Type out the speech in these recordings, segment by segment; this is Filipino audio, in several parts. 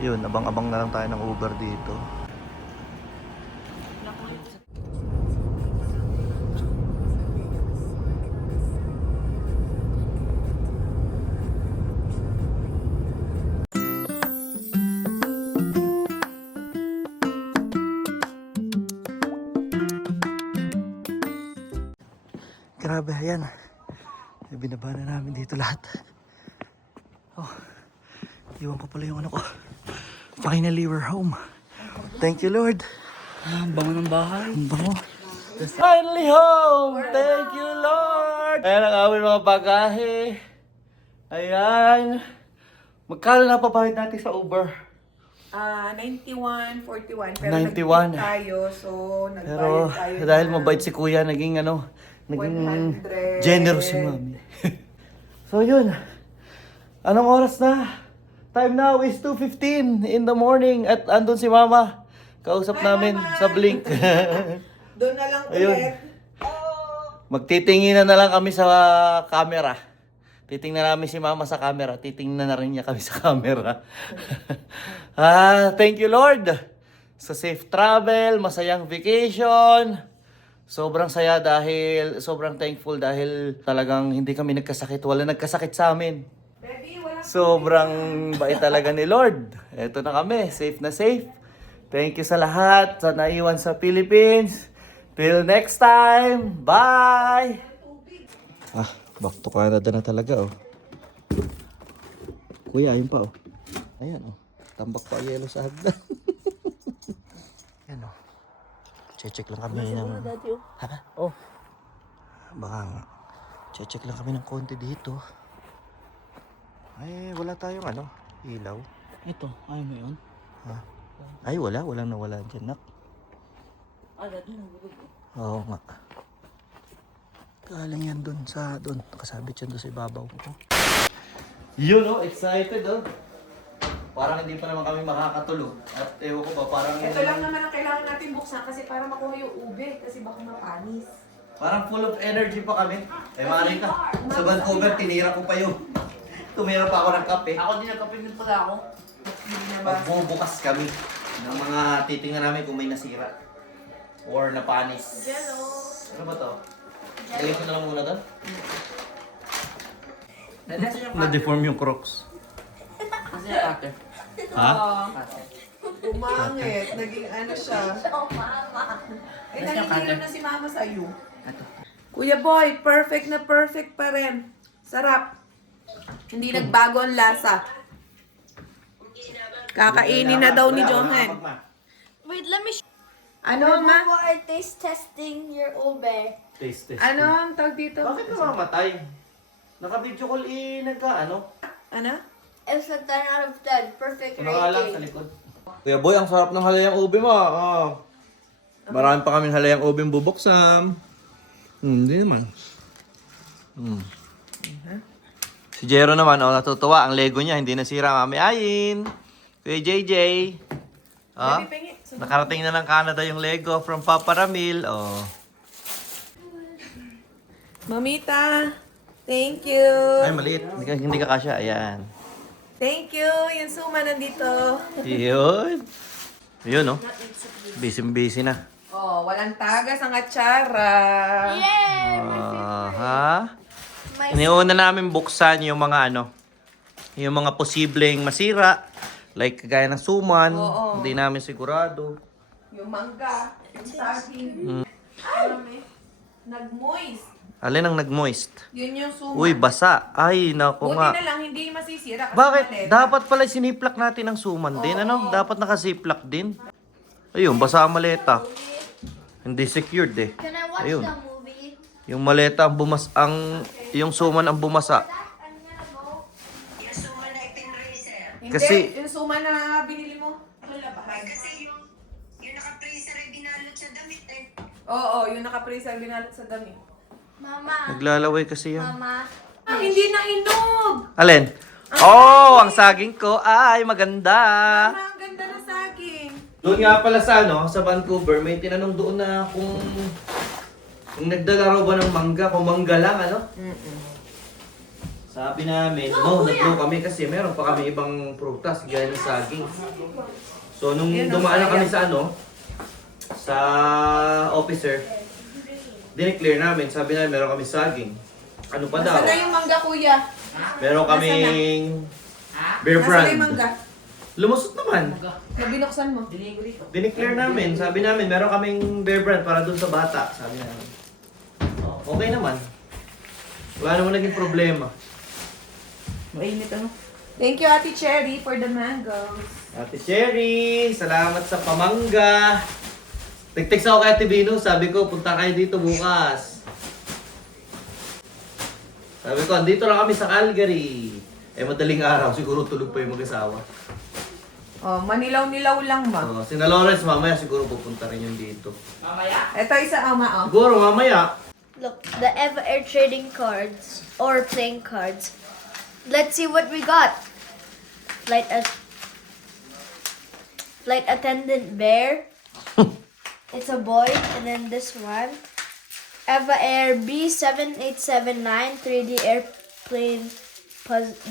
Yun, abang-abang na lang tayo ng Uber dito. Grabe, ayan. Binaba na namin dito lahat. Oh, iwan ko pala yung ano ko. Finally, we're home. Thank you, Lord. Ang bango ng bahay. Ang bango. Finally home! Thank you, Lord! Ayan ang aming mga bagahe. Ayan. Magkano na pabayad natin sa Uber? 91.41 pero 91. nag-tip tayo so Pero nagbayad tayo dahil ng mabait si Kuya, naging 100. generous si Mami. So yun. Anong oras na? Time now is 2:15 in the morning at andun si Mama. Kausap Hi, namin Mama! sa Blink. Doon na lang Ayun. ulit. Magtitinginan na lang kami sa camera. Titingnan namin si Mama sa camera. Titingnan na rin niya kami sa camera. Thank you, Lord. Sa safe travel, masayang vacation. Sobrang saya dahil, sobrang thankful dahil talagang hindi kami nagkasakit. Wala nagkasakit sa amin. Baby, wala Sobrang bait talaga ni Lord. Eto na kami, safe na safe. Thank you sa lahat sa naiwan sa Philippines. Till next time. Bye! Back to Canada na talaga, oh. Kuya, ayun pa, oh. Ayan, oh. Tambak pa yelo sa hagdan. Ayan, oh. Check lang kami ng... Ha? Oh. Baka nga. Check lang kami ng konti dito. Ay, wala tayong ano, ilaw. Ito, ayaw mo yun? Ha? Ay, wala. Walang nawala dyan, nak. Dati nabubog. Oo nga. Galing yan dun sa dun. Nakasabit yan dun sa ibabaw ko. Yun, oh. Excited, oh. Parang hindi pa naman kami makakatulog. At ewan ko ba, parang... Ito lang naman ang kailangan natin buksan kasi para makuha yung ube kasi baka mapanis. Parang full of energy pa kami. Eh, mali ka. Sa Vancouver, tinira ko pa yun. Tumira pa ako ng kape. Ako din nagkapin din pala ako. Hindi na ba? Magbubukas kami ng mga titingnan namin kung may nasira. Or napanis. Jello. Ano ba to? Galing ko na lang muna to? Nasa yung Na-deform yung Crocs. Nasa yung cutter. Ha? Umangit. Naging ano siya. Eh, nanginginom na si Mama sa'yo. Ito. Kuya Boy, perfect na perfect pa rin. Sarap. Hindi nagbago ang lasa. Kakainin na daw ni Johan. Wait, let me show Ano, Ma? you are taste testing your ube. Taste test. Ano ang tawag dito? Bakit namamatay? Naka-video call nagka-ano? Ano? It's a 10 out of 10. Perfect Lang sa rating. likod. Kuya Boy, ang sarap ng halayang ube mo. Oh. Marami pa kaming halayang ube bubuksan. Hindi naman. Si Jero naman, natutuwa. Ang Lego niya, hindi nasira, Mami Ayin. Kuya JJ. Oh, Baby, pengi. nakarating na ng Canada yung Lego from Papa Ramil. Oh. Mamita, thank you. Ay, maliit. Hindi ka kasya. Ayan. Thank you. Yung suma nandito. Yun. Yun, no? Busy na. Oh, walang tagas ang atsara. Yay! Ha? My Iniuna namin buksan yung mga yung mga posibleng masira. Like kagaya ng suman. Oo. Hindi namin sigurado. Yung mangga, yung saging. Ay! Nag-moist. Alin ang nag-moist? Yun yung suma. Uy, basa. Ay, nako Buti nga. na lang, hindi masisira. Kasi Bakit? maleta. Dapat pala siniplak natin ang suman din, ano? Dapat nakasiplak din. Ayun, basa ang maleta. Hindi secured eh. Can I watch Ayun. the movie? Yung maleta ang yung suman ang bumasa. I'm gonna go. Hindi, Kasi- yung suma na binili mo. Wala ba? Kasi yung naka-freezer ay binalot sa damit eh. Oo, yung naka-freezer binalot sa dami. Mama. Naglalaway kasi yan. Mama. Ah, hindi na inog! Alin? Oh, ang saging ko ay maganda. Mama, ang ganda na saging. Doon nga pala sa sa Vancouver, may tinanong doon na kung nagdala raw ba ng mangga, kung mangga lang, ano? Sabi namin, nag-no kami kasi meron pa kami ibang prutas gaya ng saging. So nung dumaan na kami sa sa officer, dineclare namin, sabi namin meron kami saging. Ano pa daw? Nasaan na yung mangga, kuya? Meron kaming Bear Nasaan na Brand. yung mangga? Lumusot naman. Na binuksan mo? Dinigo dito. Dineclare namin, sabi namin meron kaming Bear Brand para dun sa bata, sabi namin. Okay naman. Wala naman naging problema. Mainit ano? Thank you, Ate Cherry, for the mangoes. Ate Cherry, salamat sa pamangga. Tig-text ako kay Ate Bino, sabi ko punta kayo dito bukas. Sabi ko, andito lang kami sa Calgary. Eh madaling araw, siguro tulog pa yung mag-asawa. Oh, manilaw-nilaw lang ma. Sina Lawrence mamaya siguro pupunta rin yung dito. Mamaya? Ito isa, ama, oh. Siguro mamaya. Look, the Eva Air trading cards or playing cards. Let's see what we got. Flight attendant bear. It's a boy, and then this one. Eva Air B7879 3D airplane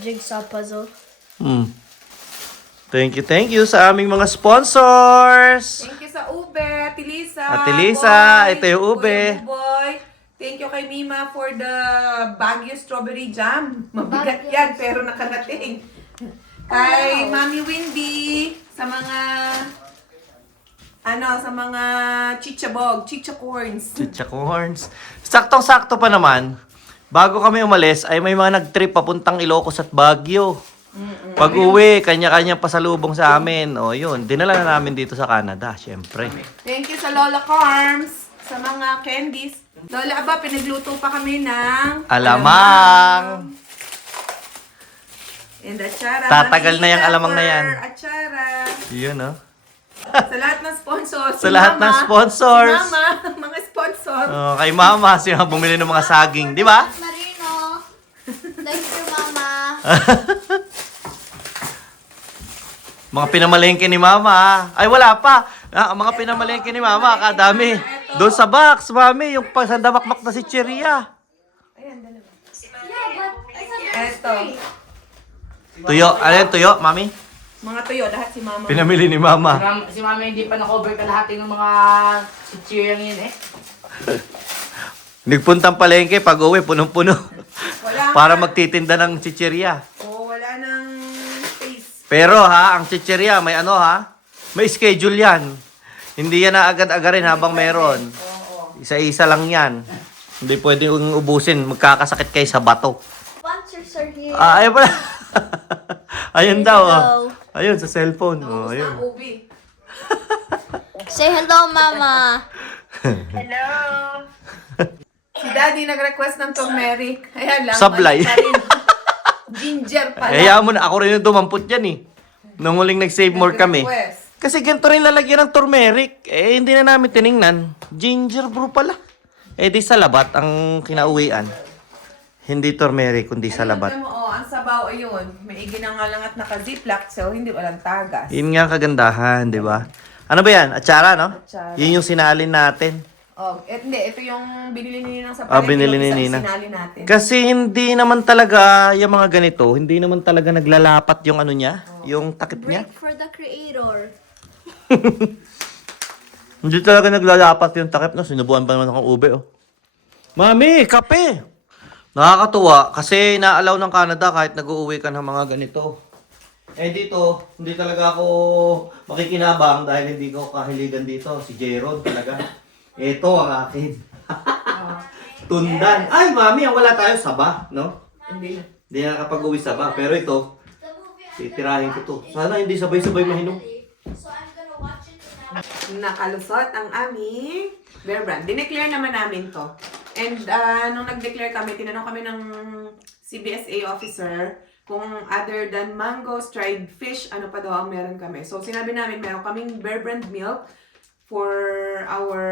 jigsaw puzzle. Thank you sa aming mga sponsors. Thank you sa ube, Ate Lisa. Ate Lisa, ito yung ube. Kuya Buboy. Thank you kay Mima for the Baguio strawberry jam. Mabigat Baguio. yan, pero nakarating. Kay Mami Windy, sa mga chichabog, chichacorns. Chichacorns. Saktong-sakto pa naman. Bago kami umalis, ay may mga nag-trip papuntang Ilocos at Baguio. Pag uwi, kanya-kanya pasalubong sa amin. O yun, dinala na namin dito sa Canada, syempre. Thank you sa Lola Carms, sa mga candies. Lola, aba, pinagluto pa kami ng Alamang. And atsara. Tatagal na yung Mami alamang na yan. for Atsara. Yun, no? Sa lahat ng sponsors. Sa lahat ng sponsors. Si Mama, mga sponsor. Oh, kay Mama, siya bumili ng mga saging, di ba? Marino. Thank you, Mama. Mga pinamalengke ni Mama. Ay, wala pa. Mga pinamalengke ni Mama, kadami. Doon sa box, Mami, yung pasandamakmak na si Cheria. Ayan, dalawa. Yeah, but I thought Eto. Tuyo. Ano yun, tuyo, Mami? Mga tuyo, lahat si Mama. Pinamili ni Mama. Si Mama hindi pa na-cover kalahati ng mga chichirang yun eh. Nagpuntang palengke, pag uwi, punong-puno. Wala Para nga. magtitinda ng chicheria. Oo, wala nang space. Pero ang chicheria, may may schedule yan. Hindi yan na agad-agarin habang meron. Isa-isa lang yan. Hindi pwedeng ubusin, magkakasakit kayo sa bato. sponsors are here. Ayun pala. Ayun daw. Hello. Ayun, sa cellphone. Naubos na Ayun. ang ubi. Say hello, Mama. Hello. Si Daddy nag-request ng turmeric. Ayan lang. Sablay. ano pa rin. Ginger pala. Kaya mo na, ako rin yung dumampot yan eh. Nung huling nag-save more kami. Nag-request. Kasi ganito rin lalagyan ng turmeric. Eh, hindi na namin tiningnan. Ginger brew pala. Eh, di salabat ang kinauwian. Hindi turmeric, kundi salabat. Alam mo, ang sabaw ayun. May iginangalang at naka-ziplock, so hindi walang tagas. Yun nga ang kagandahan, di ba? Ano ba yan? Atsara, no? Atsara. Yun yung sinalin natin. Oh, hindi, ito yung binili ni Ninang sa Binili ni yung isa Ninang. Sinali natin. Kasi hindi naman talaga, yung mga ganito, hindi naman talaga naglalapat yung ano niya, yung takip niya. Break for the creator. Hindi talaga naglalapat yung takip na. Sinubuan pa naman akong ube, oh. Mami, kape! Nakakatuwa kasi naalaw ng Canada kahit nag-uuwi ka ng mga ganito. Eh dito, hindi talaga ako makikinabang dahil hindi ko kahiligan dito. Si Jeron talaga. Ito ang akin. Tundan. Ay, Mami, wala tayo saba, no? Hindi. Hindi na nakapag-uwi saba. Pero ito, titirahin ko to. Sana hindi sabay-sabay mahinom. So I'm gonna watch it in Nakalusot ang aming Bear Brand. Dineclare naman namin to. And nung nag-declare kami, tinanong kami ng CBSA officer kung other than mangoes, dried fish, ano pa daw ang meron kami. So sinabi namin, meron kaming Bear Brand milk for our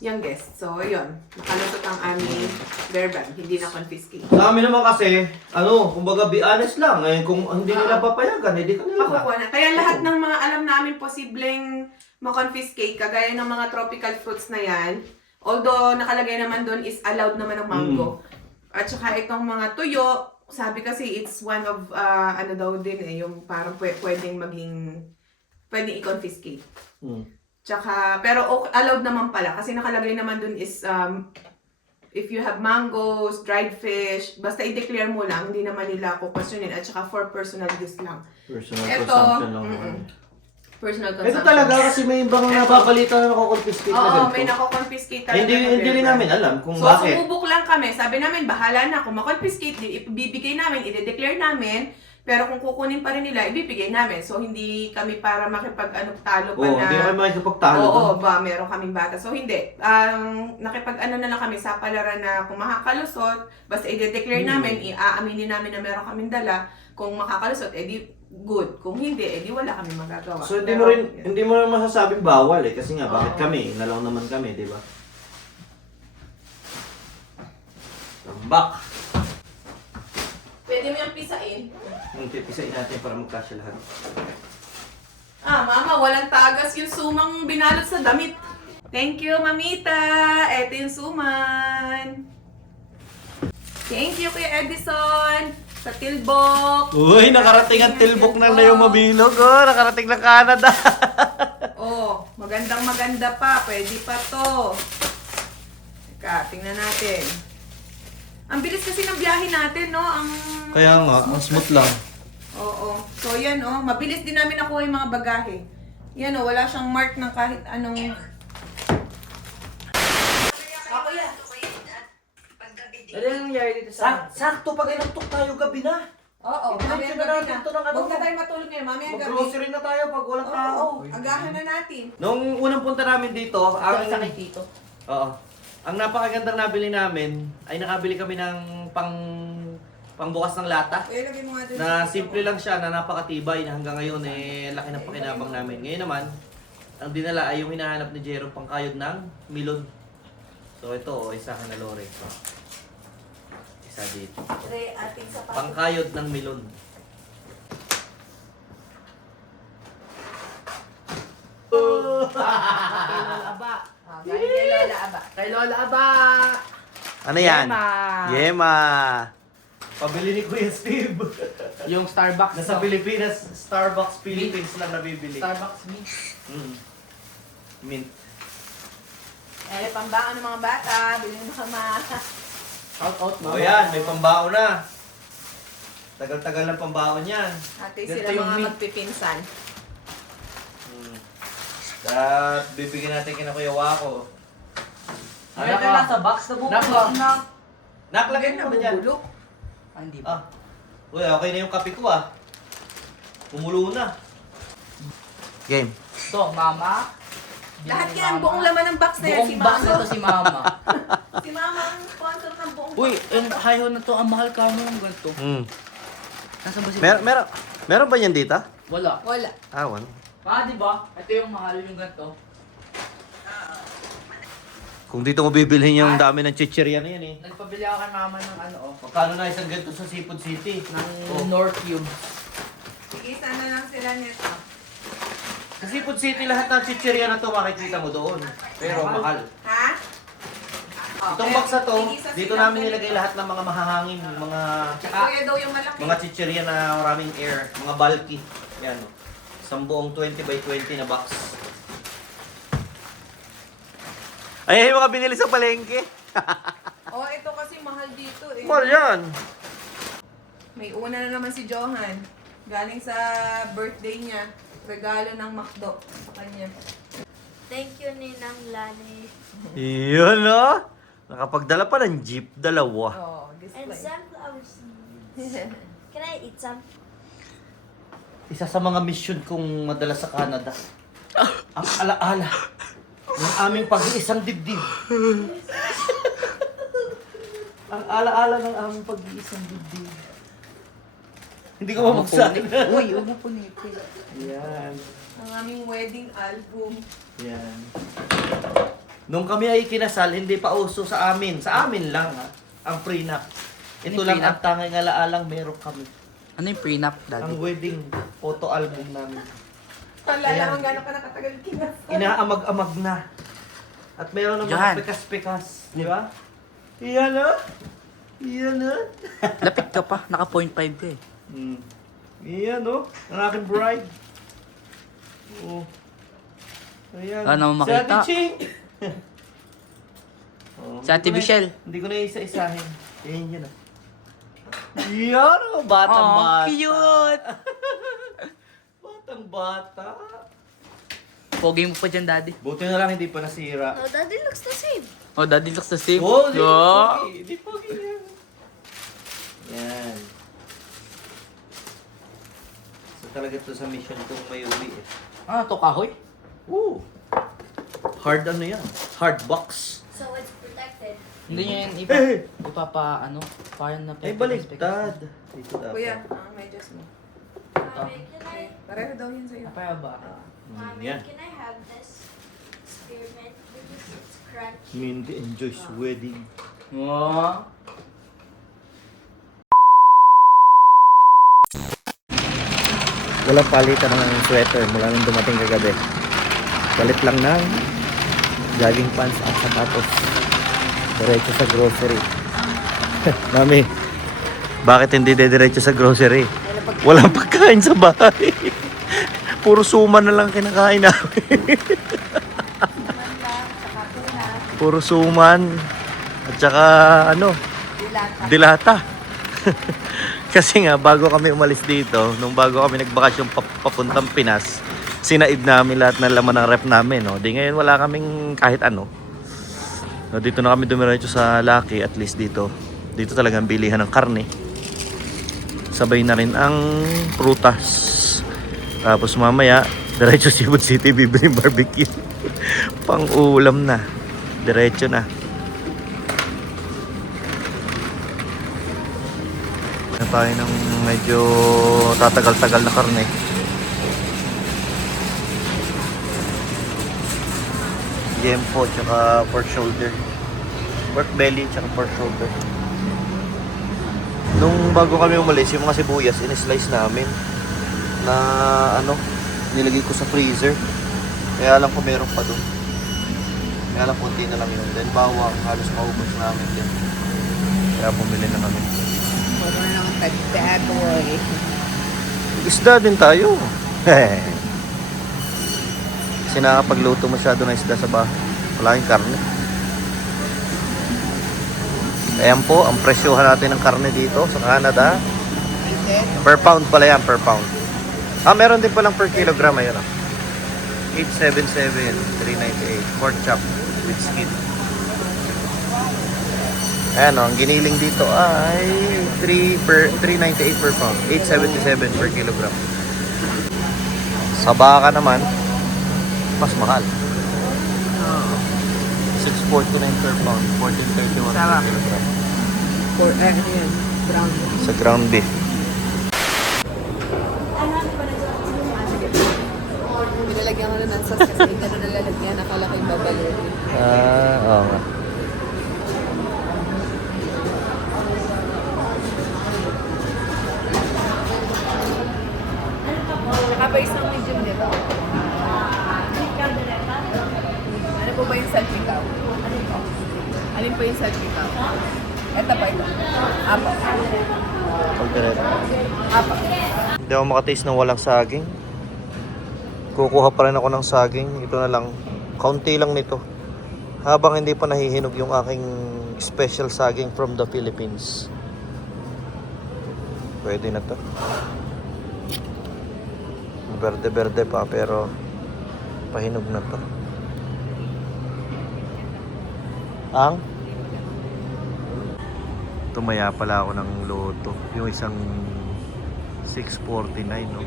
youngest. So yun, nakalusot ang aming Bear Brand. Hindi na confiscate. Sa amin naman kasi, kumbaga be honest lang. Eh, kung hindi nila papayagan, hindi ka nila. Makukuha na. Kaya lahat ng mga alam namin posibleng ma-confiscate, kagaya ng mga tropical fruits na yan, although nakalagay naman doon is allowed naman ng mango. At saka itong mga tuyo, sabi kasi it's one of, ano daw din yung parang pwedeng i-confiscate. Tsaka, pero allowed naman pala kasi nakalagay naman dun is, if you have mangoes, dried fish, basta i-declare mo lang, hindi naman nila kukwestiyonin. At saka for personal use lang. Personal Ito, consumption lang naman. Personal Ito consumption. talaga kasi may ibang napapalitan na nakoconfiscate na Oo, ganito. may nako-confiscate talaga. Hindi, na hindi rin bear namin brand. alam kung So, bakit. sumubok lang kami. Sabi namin, bahala na. Kung ma-confiscate, ibibigay namin, i-declare namin. Pero kung kukunin pa rin nila, ibibigay namin. So, hindi kami para makipag-talo pa Oo, na. hindi kami makikipagtalo. Oo, meron kaming bata. So, hindi. Nakipag-ano na lang kami sa palaran na kung makakalusot, basta i-declare namin, i-aaminin namin na meron kaming dala. Kung makakalusot, edi good. Kung hindi, edi wala kami magagawa. So Pero, hindi mo rin masasabing bawal eh kasi nga bakit kami? Nalaw naman kami, di ba? Tambak. Pwede mo yung pisain. Pipisain natin para magkasya lahat. Mama, walang tagas yung sumang binalot sa damit. Thank you, Mamita. Ito yung suman. Thank you, Kuya Edison. Sa Tilbok. Uy, nakarating ang tilbok na na yung mabilog. Oh, nakarating ng Canada. Oh, maganda pa. Pwede pa to. Teka, tingnan natin. Ang bilis kasi ng biyahe natin, no? Kaya nga, ang smooth lang. Oo. So, yan, oh. Mabilis din namin nakuha yung mga bagahe. Yan, oh. Wala siyang mark ng kahit anong... Ako yan. Ano yung nangyari dito sa... Sakto pag inantok tayo gabi na. Oo. Diretso Mamaya na gabi natin na. to ng ano. Huwag na tayo matulog ngayon. Mamaya gabi. Mag-grocery na tayo pag walang tao. Oo. Agahan na natin. Nung unang punta namin dito, Ang sakit dito. Oo. Ang napakagandang nabili namin ay nakabili kami ng pangbukas ng lata. Lagay mo nga dun. Na simple lang siya, na napakatibay na hanggang ngayon eh laki ng pakinabang namin. Ngayon naman, ang dinala ay yung hinahanap ni Jerome pangkayod ng milon. So ito, isa ka na lore. So, isa dito. Tre, ating sapatos. Pangkayod ng milon. Kay Lola Aba. Galing kay Lola Aba. Kay Lola Aba. Ano yan? Yema. Yema! Pabili ni Kuya Steve. Yung Starbucks. Nasa no? Pilipinas, Starbucks Philippines lang nabibili. Starbucks mix. Mint. Pambaon ng mga bata. Bilhin mo kama. Out out O yan, may pambaon na. Tagal-tagal ng pambaon yan. Ate Ganito sila yung mga meat. magpipinsan. At bibigyan natin kina Kuya Wako. Ano ka nasa box na bubulok na? Naklagay na ba dyan? Nabubulok. Hindi Ah. pa. Uy, okay na yung kape ko ah. Kumulo na. Game. So, mama. Lahat kaya ang buong laman ng box na yan. Buong Si box Mama. na to si mama. Si Mama ang sponsor ng buong Uy, box. ang hayo na to. Ang mahal ka mo ng ganito. Nasaan ba si Meron ba yan dito? Wala. Wala. Ah, wala. Di ba? Ito yung mahal yung ganito. Kung dito mo bibilhin yung dami ng chichirya na yan eh. Nagpabili ako kay mama ng ano oh. Magkano na isang ganito sa Seafood City? Ng North Cube. Sige, sana lang sila nito. Sa Seafood City lahat ng chichirya na to makikita mo doon. Pero mahal. Ha? Itong box na to, Tigisa dito sila. namin nilagay lahat ng mga mahahangin, mga Kuya daw yung malaki. mga chichirya na maraming air, mga bulky. Yan o. Isang buong 20 by 20 na box. Ay, mga binili sa palengke. Oh, ito kasi mahal dito eh. Mahal yan. May una na naman si Johan. Galing sa birthday niya. Regalo ng McDo sa kanya. Thank you, Ninang Lani. Yun o. Nakapagdala pa ng jeep, dalawa. Oh, And display. sunflower seeds. Can I eat some? Isa sa mga mission kong madala sa Canada. Ang alaala ng aming pag-iisang dibdib. Ang alaala ng aming pag-iisang dibdib. Hindi ko mabuksan. Uy, huwag mo punitin. Yan. Ang aming wedding album. Yan. Nung kami ay kinasal, hindi pa uso sa amin. Sa amin lang ha. Ang prenup. Ito Ano yung lang prenup? ang tanging alaalang meron kami. Ano yung prenup, Ang wedding photo album namin. Palala kung gano'n ka nakatagal kinasal. Inaamag-amag na. At meron naman Yan. pikas-pikas. Di ba? Iyan o. Yan ah. Lapit ka pa. Naka 0.5 ka eh. Yan oh. Ang aking bride. Oh. Ayan. Ano Si makita? Ate Ching. Oh, Si Ate hindi ko na- Michelle. Hindi ko na isa-isahin. Yan yun ah. Yan oh. Batang-bata. Cute! Batang-bata. Pogi mo pa dyan, Daddy. Buti na lang hindi pa nasira. Oh, Daddy looks the same. Oh, Daddy looks the same. Oh, di Yeah. pogi. Di pogi yan. Yan. So talaga to sa mission kong may uwi eh. Ah, to kahoy? Woo! Hard ano yan? Hard box. So it's protected. Hindi niya yan ipapa, ano, parang na Ay, baliktad. Dito dapat. Kuya, ang medyas mo. Mommy, can I? Pareho daw yun sa'yo. Apa ba? Mommy, Yan. can I have this spearmint? Because it's crunchy. Mindy enjoys wedding. Oh. Walang palitan ng sweater mula nung dumating kagabi. Palit lang ng jogging pants at sapatos. Diretso sa grocery. Mami, bakit hindi diretso sa grocery? Walang pagkain sa bahay. Puro suman na lang kinakain namin. Puro suman. At saka ano, dilata. Kasi nga, bago kami umalis dito, nung bago kami nagbakasyon papuntang Pinas, sinaid namin lahat ng laman ng rep namin. No? Di ngayon wala kaming kahit ano. No, dito na kami dumiretso sa Lucky, at least dito. Dito talagang bilihan ng karne. Sabay na rin ang prutas. Tapos mamaya, diretso Cebu City, bibili barbecue. Pang ulam na. Diretso na. Na tayo ng medyo tatagal-tagal na karne. Yempo, tsaka pork shoulder. Pork belly, tsaka pork shoulder. Nung bago kami umalis, yung mga sibuyas, in-slice namin. Na ano, nilagay ko sa freezer. Kaya lang kung meron pa doon. Kaya lang kunti na lang yun. Then bawang, halos maubos namin din. Kaya bumili na kami. Puro na lang tag-tag, boy. Isda din tayo. Kasi nakapagluto masyado ng isda sa bahay. Wala yung karne. Ayan po, ang presyohan natin ng karne dito sa Canada. Per pound pala yan, per pound. Ah, meron din palang per kilogram. Ayun ah. 877, 398. Pork chop with skin. Ayan o, ang giniling dito ay 398 per pound. 877 per kilogram. Sa baka naman, mas mahal. 649 per pound. 1431 per kilogram. Brown. Sa ground beef. Nilalagyan ko na ng sauce kasi gano'n nalalagyan. Akala ko yung babalot. Ah, oo nga. Saka pa isang medium nito. Ano po ba yung salpikaw? Alin po yung salpikaw? Ito pa ito. Apo. Pagkaret. Apo. Hindi ako makataste ng walang saging. Kukuha pa rin ako ng saging. Ito na lang. Kaunti lang nito. Habang hindi pa nahihinog yung aking special saging from the Philippines. Pwede na to. Berde-berde pa pero pahinog na to. Ang tumaya pala ako ng loto. Yung isang 649 no.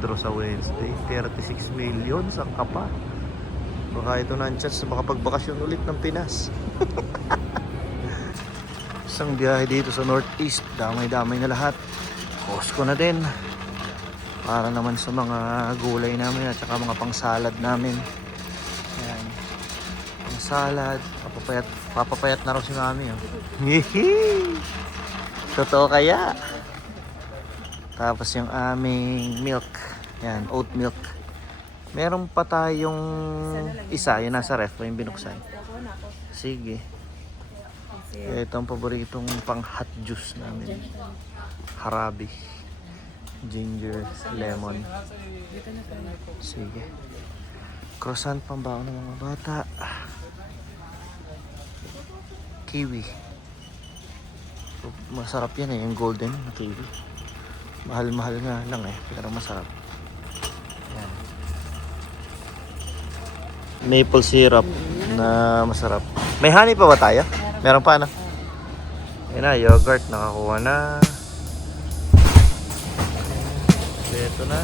Draw sa Wednesday. 36 million. Saan ka pa? Baka ito na ang chance na makapagbakasyon ulit ng Pinas. Isang biyahe dito sa Northeast. Damay-damay na lahat. Costco na din. Para naman sa mga gulay namin at saka mga pangsalad namin. Ayan. Pangsalad. Papapayat na raw si mami. Oh. Totoo kaya? Tapos yung aming milk. Yan, oat milk. Meron pa tayong isa. Yung nasa ref. Yung binuksan. Sige. Ito ang paboritong pang hot juice namin. Harabi. Ginger, lemon. Sige. Croissant pambaon ng mga bata. Kiwi. Masarap yan eh, yung golden na kiwi. Mahal-mahal nga lang eh, pero masarap. Yan. Maple syrup na masarap. May honey pa ba tayo? Meron pa, ano? Yan na, yogurt, nakakuha na. Ito na.